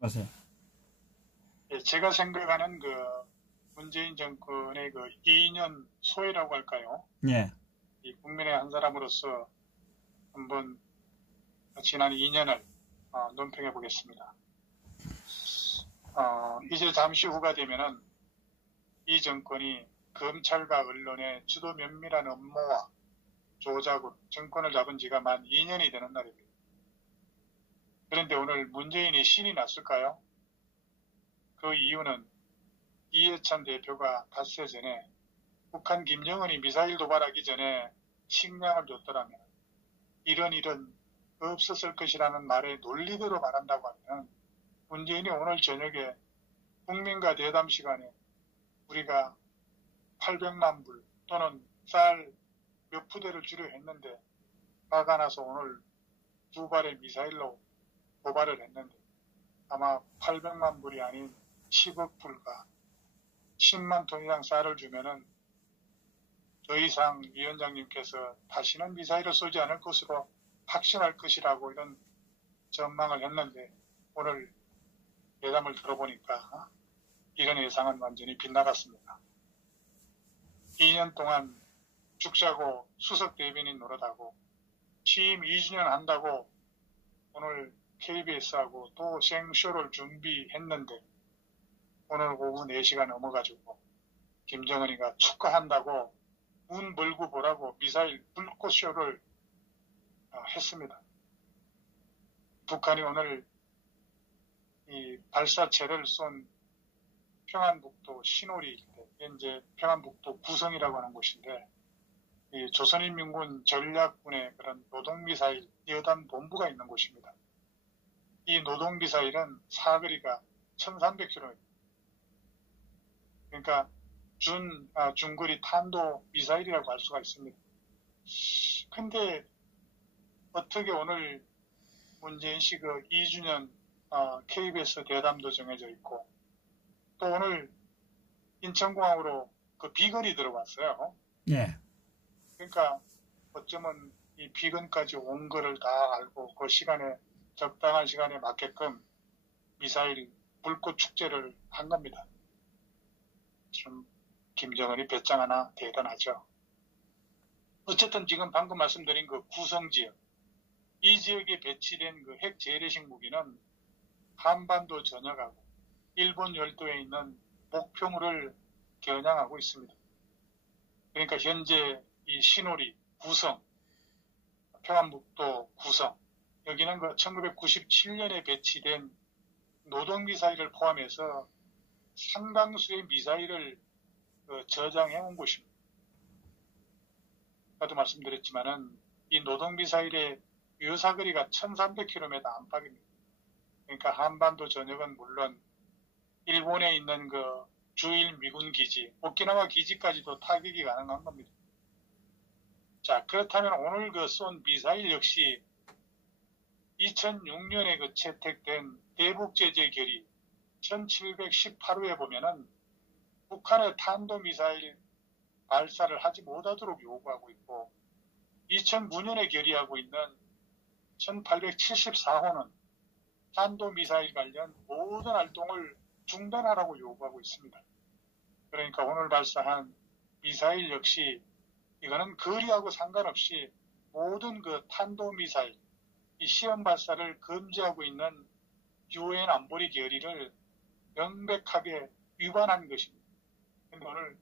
맞아요. 예, 제가 생각하는 그 문재인 정권의 그 2년 소회라고 할까요? 예. 이 국민의 한 사람으로서 한번 지난 2년을 논평해 보겠습니다. 이제 잠시 후가 되면은 이 정권이 검찰과 언론의 주도 면밀한 업무와 조작으로 정권을 잡은 지가 만 2년이 되는 날입니다. 그런데 오늘 문재인이 신이 났을까요? 그 이유는 이해찬 대표가 닷새 전에 북한 김정은이 미사일 도발하기 전에 식량을 줬더라면 이런 일은 없었을 것이라는 말에 논리대로 말한다고 하면 문재인이 오늘 저녁에 국민과 대담 시간에 우리가 800만 불 또는 쌀 몇 푸대를 주려 했는데 화가 나서 오늘 두 발의 미사일로 도발을 했는데 아마 800만 불이 아닌 10억 불과 10만 톤 이상 쌀을 주면은 더 이상 위원장님께서 다시는 미사일을 쏘지 않을 것으로 확신할 것이라고 이런 전망을 했는데 오늘 예담을 들어보니까 이런 예상은 완전히 빗나갔습니다. 2년 동안 죽자고 수석 대변인 노릇하고 취임 2주년 한다고 오늘 KBS하고 또 생쇼를 준비했는데 오늘 오후 4시가 넘어가지고 김정은이가 축하한다고 문 멀고 보라고 미사일 불꽃쇼를 했습니다. 북한이 오늘 이 발사체를 쏜 평안북도 신오리 일대, 현재 평안북도 구성이라고 하는 곳인데 이 조선인민군 전략군의 그런 노동미사일 여단 본부가 있는 곳입니다. 이 노동미사일은 사거리가 1300km. 그러니까 중거리 탄도 미사일이라고 할 수가 있습니다. 근데 어떻게 오늘 문재인 씨 그 2주년 KBS 대담도 정해져 있고 또 오늘 인천공항으로 그 비건이 들어왔어요. 예. 그러니까 어쩌면 이 비건까지 온 거를 다 알고 그 시간에 적당한 시간에 맞게끔 미사일 불꽃 축제를 한 겁니다. 좀 김정은이 배짱 하나 대단하죠. 어쨌든 지금 방금 말씀드린 그 구성 지역, 이 지역에 배치된 그 핵 재래식 무기는 한반도 전역하고 일본 열도에 있는 목표물을 겨냥하고 있습니다. 그러니까 현재 이 신오리, 구성, 평안북도 구성, 여기는 그 1997년에 배치된 노동미사일을 포함해서 상당수의 미사일을 저장해 온 곳입니다. 아까도 말씀드렸지만은 이 노동미사일의 유효사거리가 1300km 안팎입니다. 그러니까 한반도 전역은 물론 일본에 있는 그 주일 미군 기지, 오키나와 기지까지도 타격이 가능한 겁니다. 자, 그렇다면 오늘 그 쏜 미사일 역시 2006년에 그 채택된 대북제재 결의 1718호에 보면은 북한의 탄도미사일 발사를 하지 못하도록 요구하고 있고 2009년에 결의하고 있는 1874호는 탄도미사일 관련 모든 활동을 중단하라고 요구하고 있습니다. 그러니까 오늘 발사한 미사일 역시 이거는 거리하고 상관없이 모든 그 탄도미사일, 이 시험 발사를 금지하고 있는 유엔 안보리 결의를 명백하게 위반한 것입니다. 근데 오늘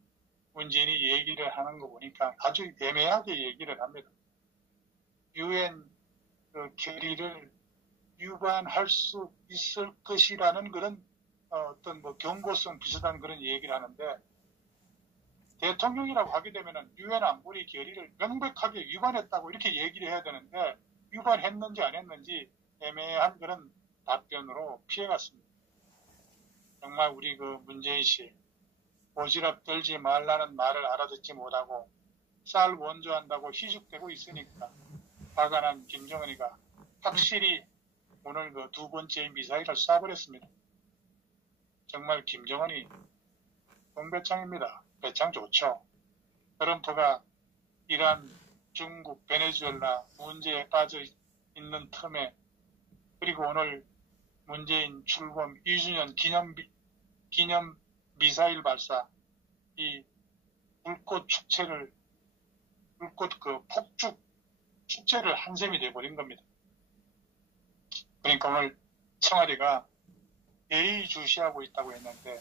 문재인이 얘기를 하는 거 보니까 아주 애매하게 얘기를 합니다. 유엔 그 결의를 위반할 수 있을 것이라는 그런 어떤 뭐 경고성 비슷한 그런 얘기를 하는데 대통령이라고 하게 되면은 유엔 안보리 결의를 명백하게 위반했다고 이렇게 얘기를 해야 되는데 위반했는지 안 했는지 애매한 그런 답변으로 피해갔습니다. 정말 우리 그 문재인 씨 오지랖 떨지 말라는 말을 알아듣지 못하고 쌀 원조한다고 희죽대고 있으니까 화가 난 김정은이가 확실히 오늘 그 두 번째 미사일을 쏴버렸습니다. 정말 김정은이 동배짱입니다. 배짱 좋죠. 트럼프가 이란, 중국, 베네수엘라 문제에 빠져 있는 틈에 그리고 오늘 문재인 출범 2주년 기념 미사일 발사, 이 불꽃 폭죽 축제를 한 셈이 돼버린 겁니다. 그러니까 오늘 청와대가 예의주시하고 있다고 했는데,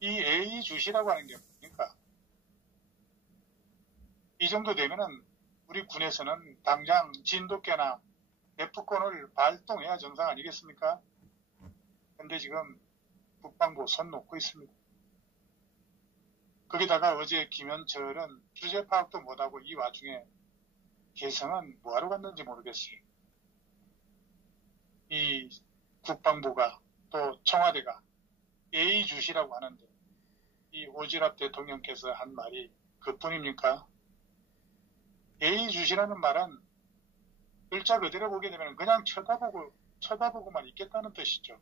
이 예의주시라고 하는 게 뭡니까? 이 정도 되면은 우리 군에서는 당장 진돗개나 F권을 발동해야 정상 아니겠습니까? 근데 지금 국방부 손 놓고 있습니다. 거기다가 어제 김현철은 주제 파악도 못하고 이 와중에 개성은 뭐하러 갔는지 모르겠어요. 이 국방부가 또 청와대가 예의주시라고 하는데, 이 오지랖 대통령께서 한 말이 그뿐입니까? 예의주시라는 말은 글자 그대로 보게 되면 그냥 쳐다보고만 있겠다는 뜻이죠.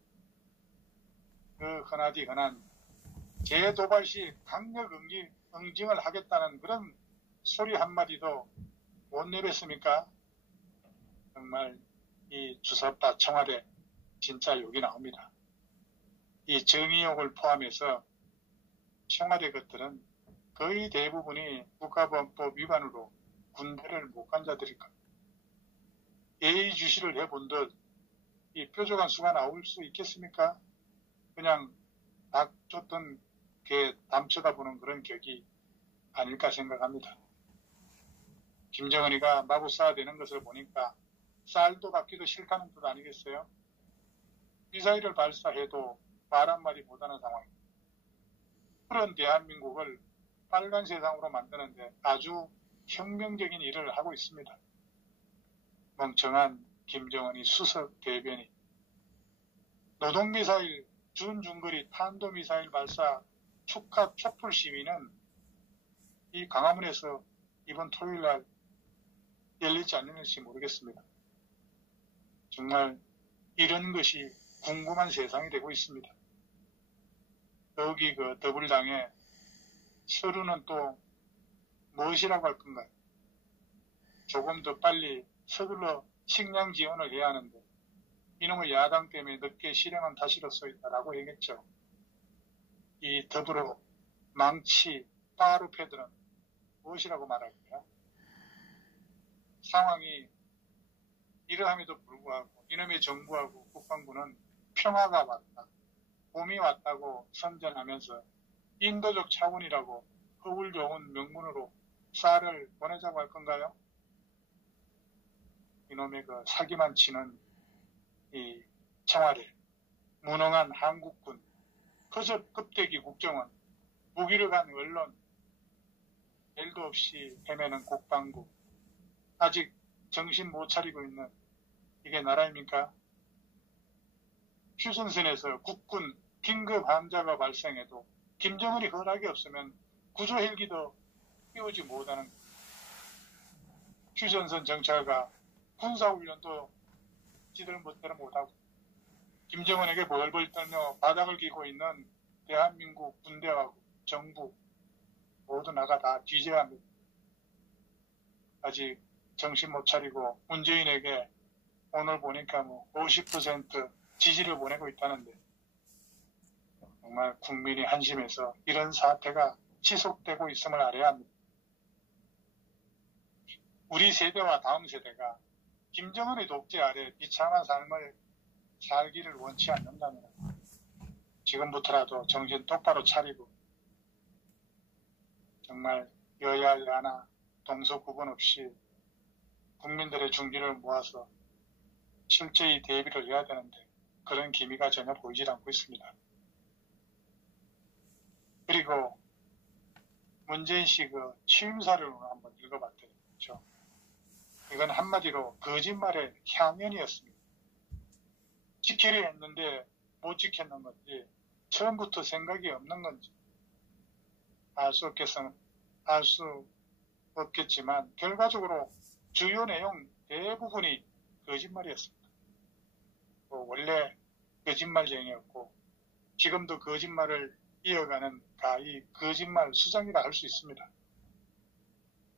그 흔하디 흔한 재도발 시 강력 응징을 하겠다는 그런 소리 한마디도 못 내뱉습니까? 정말 이 주사파 청와대 진짜 욕이 나옵니다. 이 정의욕을 포함해서 청와대 것들은 거의 대부분이 국가보안법 위반으로 군대를 못 간 자들일 겁니다. 예의주시를 해본 듯 이 뾰족한 수가 나올 수 있겠습니까? 그냥 닭 쫓던 개 담 쳐다보는 그런 격이 아닐까 생각합니다. 김정은이가 마구 쏴대는 것을 보니까 쌀도 받기도 싫다는 뜻 아니겠어요? 미사일을 발사해도 말 한마디 못하는 상황입니다. 그런 대한민국을 빨간 세상으로 만드는데 아주 혁명적인 일을 하고 있습니다. 멍청한 김정은이 수석 대변인, 노동미사일 준중거리 탄도미사일 발사 축하 촛불 시위는 이 광화문에서 이번 토요일날 열릴지 안 열릴지 모르겠습니다. 정말 이런 것이 궁금한 세상이 되고 있습니다. 여기 그 더불당에 서류는 또 무엇이라고 할 건가요? 조금 더 빨리 서둘러 식량 지원을 해야 하는데 이놈의 야당 때문에 늦게 실행한 탓이로써 있다라고 얘기했죠. 이 더불어 망치 따로 패들은 무엇이라고 말할까요? 상황이 이러함에도 불구하고 이놈의 정부하고 국방부는 평화가 왔다, 봄이 왔다고 선전하면서 인도적 차원이라고 허울 좋은 명분으로 쌀을 보내자고 할 건가요? 이놈의 그 사기만 치는 이 청와대, 무능한 한국군, 허접 급대기 국정원, 무기를 간 언론, 일도 없이 헤매는 국방부, 아직 정신 못 차리고 있는 이게 나라입니까? 휴전선에서 국군 긴급 함자가 발생해도 김정은이 허락이 없으면 구조 헬기도 띄우지 못하는 휴전선 정찰과 군사훈련도 지들 멋대로 못하고 김정은에게 벌벌 떨며 바닥을 기고 있는 대한민국 군대와 정부 모두 나가 다 뒤져야 합니다. 아직 정신 못 차리고 문재인에게 오늘 보니까 50% 지지를 보내고 있다는데 정말 국민이 한심해서 이런 사태가 지속되고 있음을 알아야 합니다. 우리 세대와 다음 세대가 김정은의 독재 아래 비참한 삶을 살기를 원치 않는다면 지금부터라도 정신 똑바로 차리고 정말 여야 야나 동서 구분 없이 국민들의 중기를 모아서 실제의 대비를 해야 되는데 그런 기미가 전혀 보이질 않고 있습니다. 그리고 문재인 씨 그 취임사를 한번 읽어봤더니 이건 한마디로 거짓말의 향연이었습니다. 지키려 했는데 못 지켰는 건지 처음부터 생각이 없는 건지 알 수 없겠지만 결과적으로 주요 내용 대부분이 거짓말이었습니다. 원래 거짓말쟁이였고 지금도 거짓말을 이어가는 가히 거짓말 수장이라 할 수 있습니다.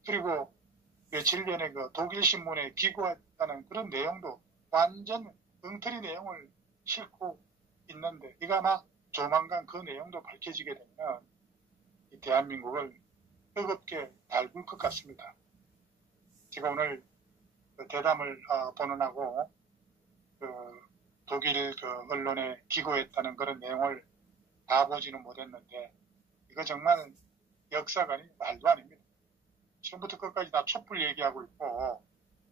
그리고 며칠 전에 그 독일 신문에 기고했다는 그런 내용도 완전 엉터리 내용을 싣고 있는데 이거 아마 조만간 그 내용도 밝혀지게 되면 이 대한민국을 뜨겁게 달굴 것 같습니다. 제가 오늘 그 대담을 본원하고 그 독일 그 언론에 기고했다는 그런 내용을 다 보지는 못했는데 이거 정말 역사가 아닌 말도 아닙니다. 처음부터 끝까지 다 촛불 얘기하고 있고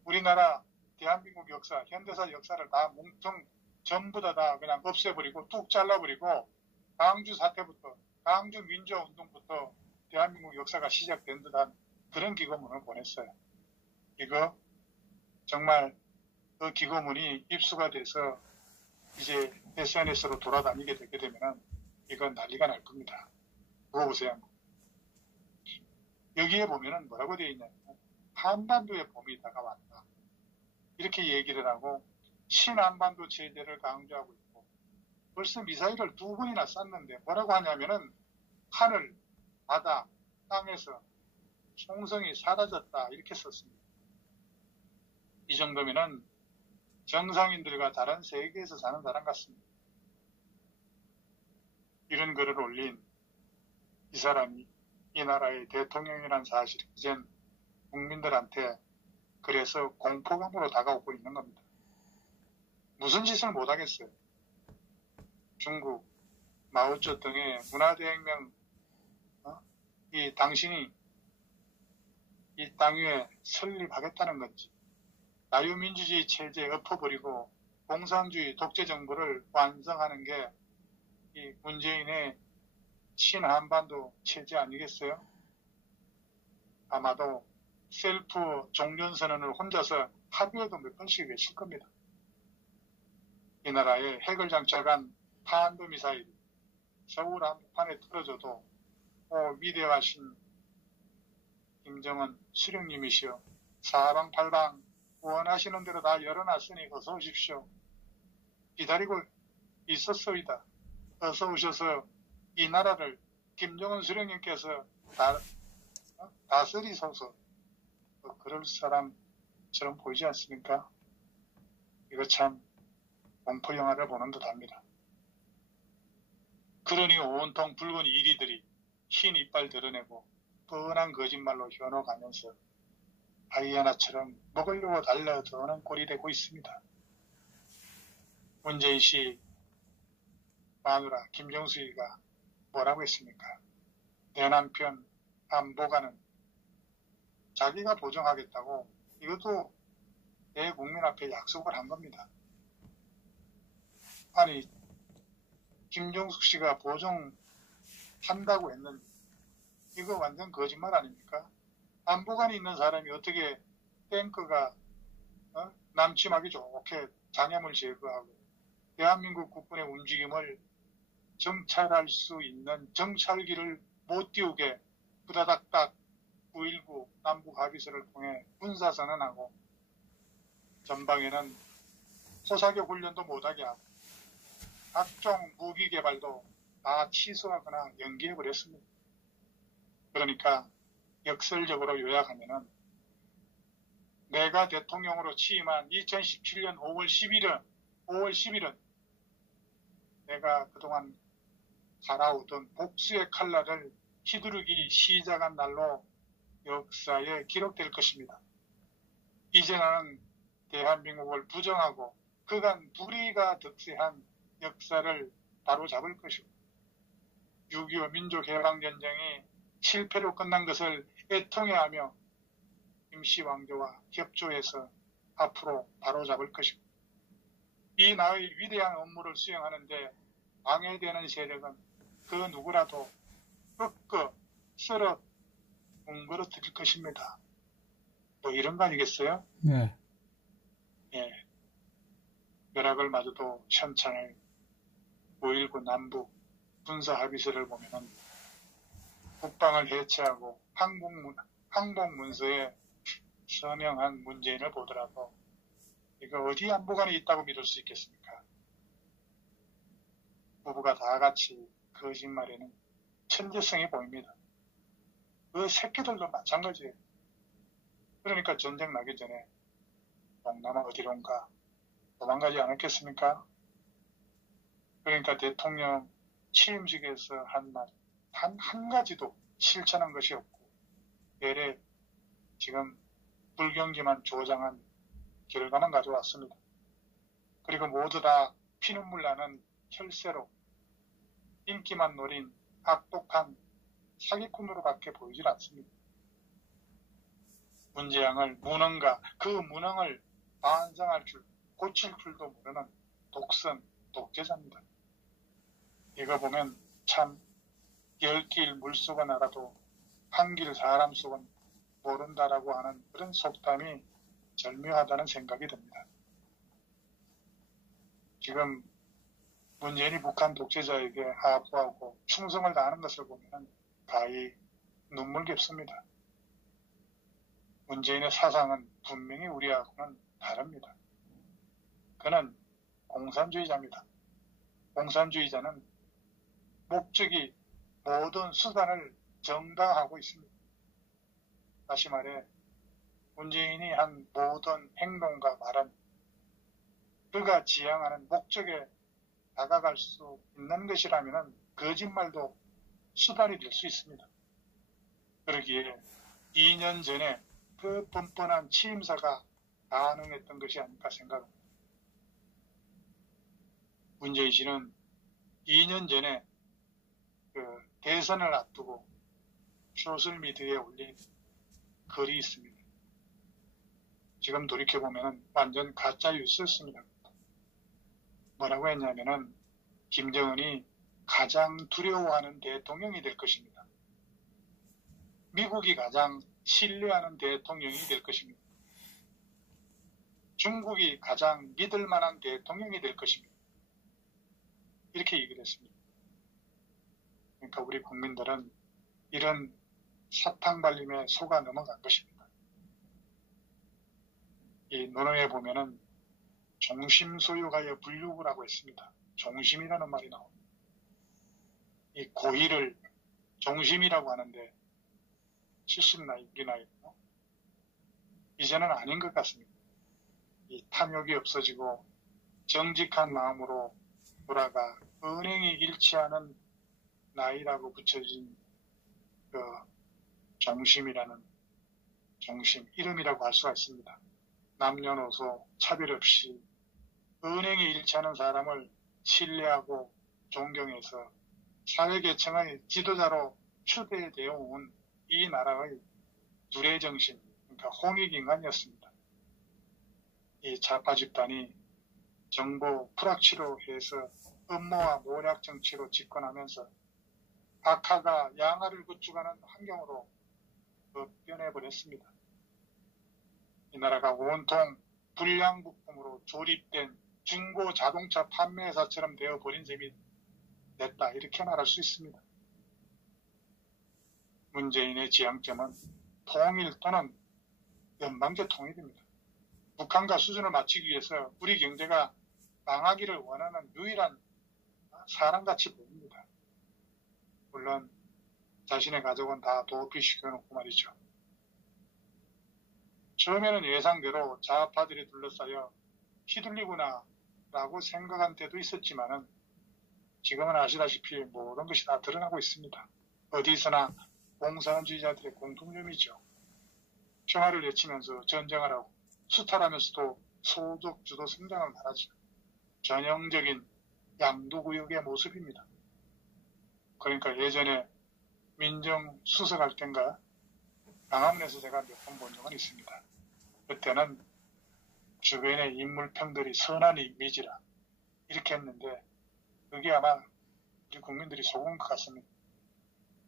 우리나라 대한민국 역사, 현대사 역사를 다 뭉텅 전부 다 그냥 없애버리고 뚝 잘라버리고 광주 사태부터 광주 민주화운동부터 대한민국 역사가 시작된 듯한 그런 기고문을 보냈어요. 이거 정말 그 기고문이 입수가 돼서 이제 SNS로 돌아다니게 되게 되면 이건 난리가 날 겁니다. 그거 보세요. 여기에 보면은 뭐라고 되어 있냐면 한반도의 봄이 다가왔다. 이렇게 얘기를 하고 신한반도 체제를 강조하고 있고 벌써 미사일을 2번이나 쐈는데 뭐라고 하냐면은 하늘, 바다, 땅에서 총성이 사라졌다 이렇게 썼습니다. 이 정도면은 정상인들과 다른 세계에서 사는 사람 같습니다. 이런 글을 올린 이 사람이 이 나라의 대통령이라는 사실이 이젠 국민들한테 그래서 공포감으로 다가오고 있는 겁니다. 무슨 짓을 못하겠어요. 중국, 마오쩌둥의 문화대혁명, 이 당신이 이 땅 위에 설립하겠다는 건지 자유민주주의 체제에 엎어버리고 공산주의 독재정부를 완성하는 게 이 문재인의 신한반도 체제 아니겠어요? 아마도 셀프 종전선언을 혼자서 하루에도 몇 번씩 외칠 겁니다. 이 나라의 핵을 장착한 탄도미사일 서울 한복판에 떨어져도 위대하신 김정은 수령님이시여 사방팔방 원하시는 대로 다 열어놨으니 어서 오십시오. 기다리고 있었소이다. 어서 오셔서 이 나라를 김정은 수령님께서 다스리소서. 그럴 사람처럼 보이지 않습니까? 이거 참 공포 영화를 보는 듯합니다. 그러니 온통 붉은 이리들이 흰 이빨 드러내고 뻔한 거짓말로 현혹하면서 하이에나처럼 먹으려고 달려드는 꼴이 되고 있습니다. 문재인 씨 마누라 김정수이가 뭐라고 했습니까? 내 남편 안보관은 자기가 보정하겠다고 이것도 내 국민 앞에 약속을 한 겁니다. 아니 김정숙 씨가 보정한다고 했는데 이거 완전 거짓말 아닙니까? 안보관이 있는 사람이 어떻게 탱크가 남침하기 좋게 장애물 제거하고 대한민국 국군의 움직임을 정찰할 수 있는 정찰기를 못 띄우게 후다닥닥 9.19 남북 합의서를 통해 군사선언하고 전방에는 포사격 훈련도 못하게 하고 각종 무기 개발도 다 취소하거나 연기해버렸습니다. 그러니까 역설적으로 요약하면은 내가 대통령으로 취임한 2017년 5월 10일은 내가 그동안 갈아오던 복수의 칼날을 휘두르기 시작한 날로 역사에 기록될 것입니다. 이제 나는 대한민국을 부정하고 그간 불의가 득세한 역사를 바로잡을 것이고 6.25 민족해방전쟁이 실패로 끝난 것을 애통해하며 임시왕조와 협조해서 앞으로 바로잡을 것이고 이 나의 위대한 업무를 수행하는데 방해되는 세력은 그 누구라도 꺾어 쓸어 뭉그러뜨릴 것입니다. 뭐 이런 거 아니겠어요? 네. 예. 벼락을 맞아도 현찬을 5.19 남북 군사합의서를 보면은 국방을 해체하고 항복문서에 서명한 문재인을 보더라도 이거 어디 안보관이 있다고 믿을 수 있겠습니까? 부부가 다 같이 거짓말에는 천재성이 보입니다. 그 새끼들도 마찬가지예요. 그러니까 전쟁 나기 전에 동남아 어디론가 도망가지 않았겠습니까? 그러니까 대통령 취임식에서 한 말, 한 가지도 실천한 것이 없고, 외래 지금 불경기만 조장한 결과만 가져왔습니다. 그리고 모두 다 피눈물 나는 혈세로 인기만 노린 악독한 사기꾼으로밖에 보이질 않습니다. 문재양을 무능가, 그 무능을 반성할 줄, 고칠 줄도 모르는 독선, 독재자입니다. 이거 보면 참 10길 물속은 알아도 한 길 사람 속은 모른다라고 하는 그런 속담이 절묘하다는 생각이 듭니다. 지금 문재인이 북한 독재자에게 하부하고 충성을 다하는 것을 보면 가히 눈물겹습니다. 문재인의 사상은 분명히 우리하고는 다릅니다. 그는 공산주의자입니다. 공산주의자는 목적이 모든 수단을 정당화하고 있습니다. 다시 말해 문재인이 한 모든 행동과 말은 그가 지향하는 목적에 다가갈 수 있는 것이라면 거짓말도 수단이 될 수 있습니다. 그러기에 2년 전에 그 뻔뻔한 취임사가 가능했던 것이 아닐까 생각합니다. 문재인 씨는 2년 전에 그 대선을 앞두고 소셜미디어에 올린 글이 있습니다. 지금 돌이켜보면 완전 가짜 뉴스였습니다. 뭐라고 했냐면은 김정은이 가장 두려워하는 대통령이 될 것입니다. 미국이 가장 신뢰하는 대통령이 될 것입니다. 중국이 가장 믿을 만한 대통령이 될 것입니다. 이렇게 얘기를 했습니다. 그러니까 우리 국민들은 이런 사탕발림에 속아 넘어간 것입니다. 이 논어에 보면은 종심소유가여 불육이라고 했습니다. 종심이라는 말이 나옵니다. 이 고의를 종심이라고 하는데 70나이, 우리 나이고 이제는 아닌 것 같습니다. 이 탐욕이 없어지고 정직한 마음으로 돌아가 은행이 일치하는 나이라고 붙여진 그 종심이라는 종심, 이름이라고 할 수가 있습니다. 남녀노소 차별 없이 은행이 일치하는 사람을 신뢰하고 존경해서 사회계층의 지도자로 추대되어 온 이 나라의 두레정신, 그러니까 홍익인간이었습니다. 이 좌파 집단이 정보 프락치로 해서 음모와 모략 정치로 집권하면서 악화가 양화를 구축하는 환경으로 변해버렸습니다. 이 나라가 온통 불량부품으로 조립된 중고 자동차 판매회사처럼 되어버린 셈이 됐다, 이렇게 말할 수 있습니다. 문재인의 지향점은 통일 또는 연방제 통일입니다. 북한과 수준을 맞추기 위해서 우리 경제가 망하기를 원하는 유일한 사람같이 보입니다. 물론 자신의 가족은 다 도피시켜놓고 말이죠. 처음에는 예상대로 좌파들이 둘러싸여 휘둘리구나 라고 생각한 때도 있었지만은 지금은 아시다시피 모든 것이 다 드러나고 있습니다. 어디서나 공산주의자들의 공통점이죠. 평화를 외치면서 전쟁을 하고 수탈하면서도 소득 주도 성장을 말하죠. 전형적인 양도구역의 모습입니다. 그러니까 예전에 민정수석할 땐가 강화문에서 제가 몇 번 본 적은 있습니다. 그때는 주변의 인물평들이 선한 이미지라 이렇게 했는데 그게 아마 우리 국민들이 속은 것 같습니다.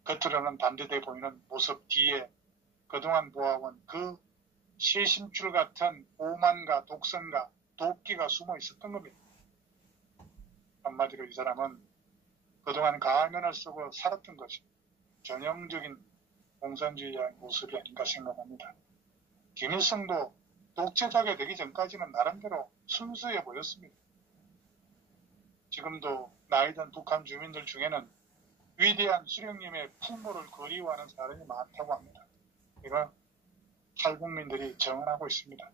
겉으로는 반대돼 보이는 모습 뒤에 그동안 보아온 그 실심줄 같은 오만과 독선과 도끼가 숨어 있었던 겁니다. 한마디로 이 사람은 그동안 가면을 쓰고 살았던 것이 전형적인 공산주의자의 모습이 아닌가 생각합니다. 김일성도 독재자가 되기 전까지는 나름대로 순수해 보였습니다. 지금도 나이든 북한 주민들 중에는 위대한 수령님의 풍모를 그리워하는 사람이 많다고 합니다. 이거 탈국민들이 정언하고 있습니다.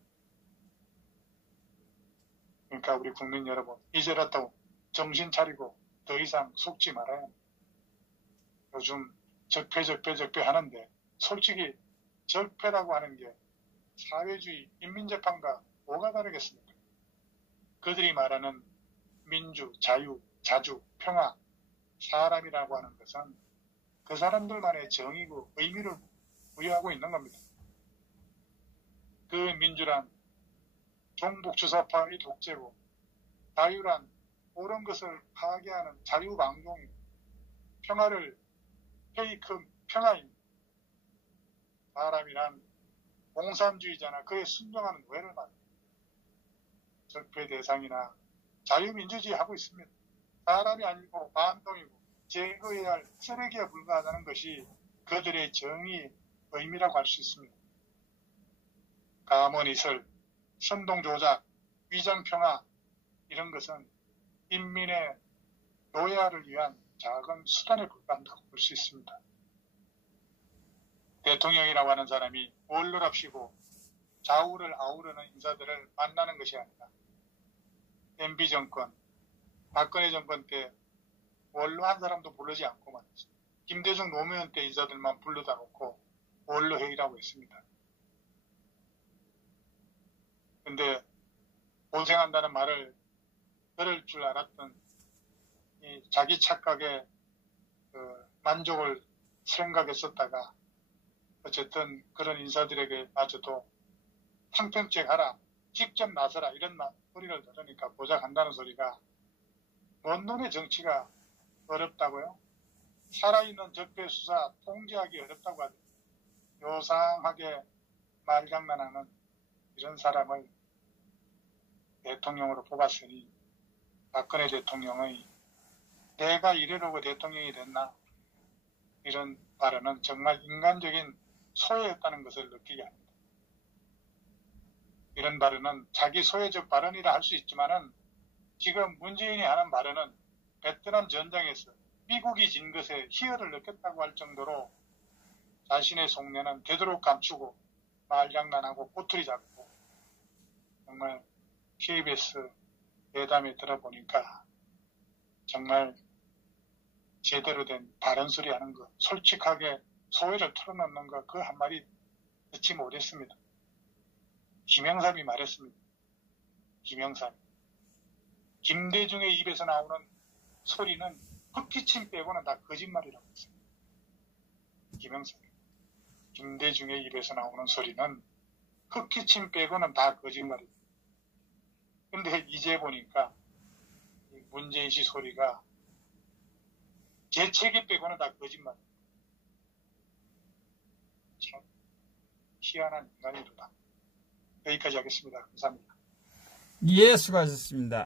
그러니까 우리 국민 여러분, 이제라도 정신 차리고 더 이상 속지 말아야 합니다. 요즘 적폐 하는데 솔직히 적폐라고 하는 게 사회주의 인민재판과 뭐가 다르겠습니까? 그들이 말하는 민주, 자유, 자주, 평화, 사람이라고 하는 것은 그 사람들만의 정의고 의미를 부여하고 있는 겁니다. 그 민주란 종북주사파의 독재고 자유란 옳은 것을 파괴하는 자유방종이고 평화를 페이크 평화입니다. 사람이란 공산주의자나 그에 순종하는 노예를 말합니다. 적폐 대상이나 자유민주주의 하고 있습니다. 사람이 아니고 반동이고 제거해야 할 쓰레기에 불과하다는 것이 그들의 정의 의미라고 할 수 있습니다. 가문이슬, 선동조작, 위장평화 이런 것은 인민의 노예화를 위한 작은 수단에 불과한다고 볼 수 있습니다. 대통령이라고 하는 사람이 원로랍시고 좌우를 아우르는 인사들을 만나는 것이 아니라 MB 정권, 박근혜 정권 때 원로 한 사람도 부르지 않고 말이죠. 김대중 노무현 때 인사들만 불러다 놓고 원로회의라고 했습니다. 근데 고생한다는 말을 들을 줄 알았던 이 자기 착각에 만족을 생각했었다가 어쨌든 그런 인사들에게 마저도 상평책 하라, 직접 나서라 이런 소리를 들으니까 고작 한다는 소리가 뭔 놈의 정치가 어렵다고요? 살아있는 적폐 수사 통제하기 어렵다고 하죠. 요상하게 말장난하는 이런 사람을 대통령으로 뽑았으니 박근혜 대통령의 내가 이래놓고 대통령이 됐나 이런 발언은 정말 인간적인 소외였다는 것을 느끼게 합니다. 이런 발언은 자기 소외적 발언이라 할 수 있지만은 지금 문재인이 하는 발언은 베트남 전장에서 미국이 진 것에 희열을 느꼈다고 할 정도로 자신의 속내는 되도록 감추고 말장난하고 꼬투리 잡고 정말 KBS 대담에 들어보니까 정말 제대로 된 바른 소리 하는 거, 솔직하게 소외를 털어놓는 거 그 한마디 듣지 못했습니다. 김영삼이 말했습니다. 김영삼. 김대중의 입에서 나오는 소리는 헛기침 빼고는 다 거짓말이라고 했습니다. 김영삼. 김대중의 입에서 나오는 소리는 헛기침 빼고는 다 거짓말입니다. 근데 이제 보니까 문재인 씨 소리가 재채기 빼고는 다 거짓말. 참 희한한 인간이로다. 여기까지 하겠습니다. 감사합니다. 예, 수고하셨습니다.